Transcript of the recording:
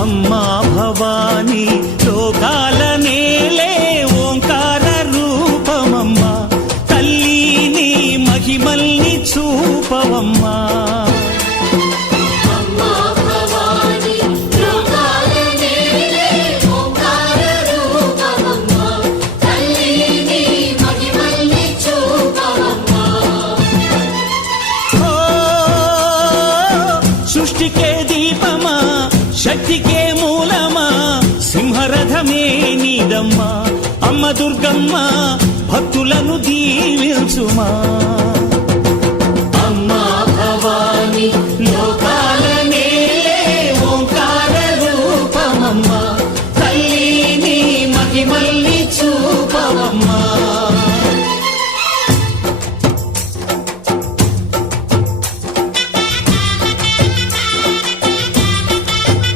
అమ్మా భవానీ లోకాల నేలే ఓంకార రూపమమ్మా తల్లి మహిమల్ని చూపవమ్మా సృష్టికే దీపమా శక్తికే మూలమా సింహరథమే నీదమ్మా అమ్మ దుర్గమ్మ భక్తులను దీవించుమా